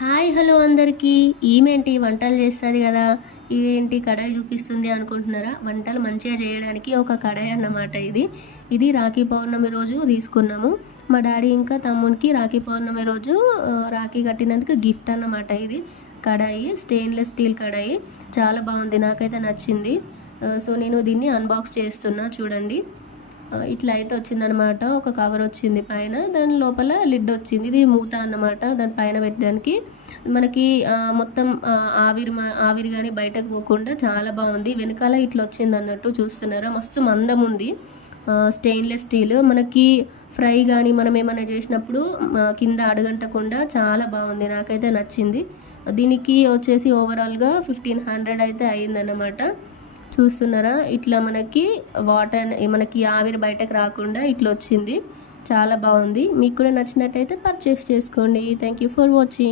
Hi hello అందరికీ. ఈమెంటి వంటలు చేస్తుంది కదా, ఇదేంటి కడాయి చూపిస్తుంది అనుకుంటున్నారా? వంటలు మంచిగా చేయడానికి ఒక కడాయి అన్నమాట. ఇది రాఖీ పౌర్ణమి రోజు తీసుకున్నాము. మా డాడీ ఇంకా తమ్మునికి రాఖీ పౌర్ణమి రోజు రాఖీ కట్టినందుకు గిఫ్ట్ అన్నమాట. ఇది కడాయి, స్టెయిన్లెస్ స్టీల్ కడాయి, చాలా బాగుంది, నాకైతే నచ్చింది. సో నేను దీన్ని అన్బాక్స్ చేస్తున్నా, చూడండి. ఇట్లా అయితే వచ్చిందనమాట. ఒక కవర్ వచ్చింది పైన, దాని లోపల లిడ్ వచ్చింది. ఇది మూత అన్నమాట, దాని పైన పెట్టడానికి మనకి మొత్తం ఆవిరి కానీ బయటకు పోకుండా చాలా బాగుంది. వెనకాల ఇట్లా వచ్చింది అన్నట్టు, చూస్తున్నారా? మస్తు మందం ఉంది. స్టెయిన్లెస్ స్టీల్, మనకి ఫ్రై కానీ మనం ఏమైనా చేసినప్పుడు కింద అడగంటకుండా చాలా బాగుంది, నాకైతే నచ్చింది. దీనికి వచ్చేసి ఓవరాల్గా 1500 అయితే అయ్యిందన్నమాట. చూస్తున్నారా? ఇట్లా మనకి మనకి ఆవిరి బయటకు రాకుండా ఇట్లా వచ్చింది, చాలా బాగుంది. మీకు కూడా నచ్చినట్టయితే పర్చేస్ చేసుకోండి. Thank you for watching.